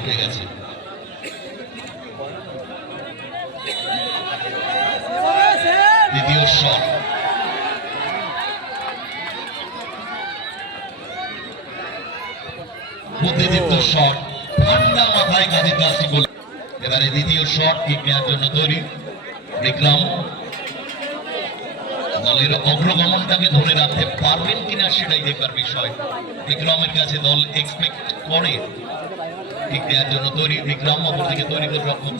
উঠে গেছে। দ্বিতীয় শট বুদ্ধিদীপ্ত শট ঠান্ডা মাথায় কাজের কাজটি বলে। এবারে দ্বিতীয় শট কিক নেওয়ার জন্য তৈরি বিক্রম। দলের অগ্রগমনটাকে ধরে রাখতে পারবেন কিনা সেটাই দেখবার বিষয়। বিক্রমের কাছে দল এক্সপেক্ট করে কিক দেওয়ার জন্য তৈরি বিক্রম, অপর থেকে তৈরি করে রক্ষণ।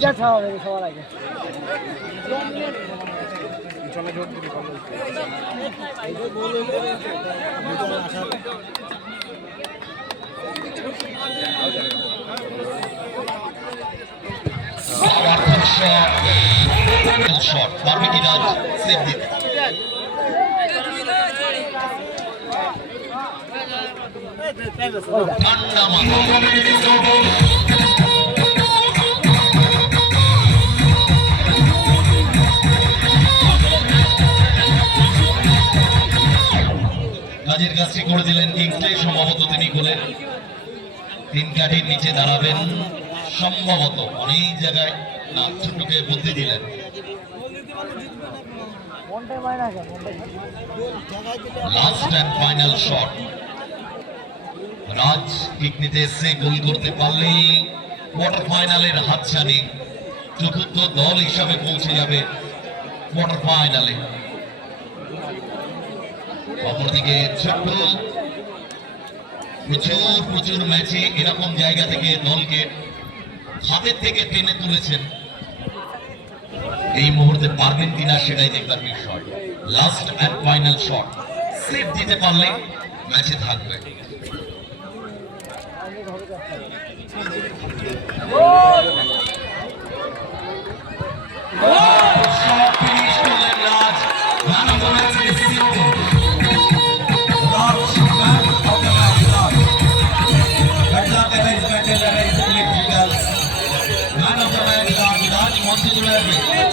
শট পারবে কিনা সেভ দিতে। ঠান্ডা মাথা কাজের কাজটি করে দিলেন কিংসলে। সম্ভবত তিনি বলেন তিন কাঠির নিচে দাঁড়াবেন, সম্ভবত অনেক জায়গায় না ছোটকে বুদ্ধি দিলেন। Last and final shot. Raj kick নিতে এসে গোল করতে পারলেই কোয়ার্টার ফাইনালের হাতছানি। চতুর্থ দল হিসাবে পৌঁছে যাবে কোয়ার্টার ফাইনালে। অপরদিকে ছোট্ট প্রচুর ম্যাচে এরকম জায়গা থেকে দলকে হাতের থেকে টেনে তুলেছেন। এই মুহূর্তে পারবেন কিনা সেটাই দেখবার বিষয়। Last and final shot save দিতে পারলে ম্যাচে থাকবে। Man of the match, Raj wants to do everything.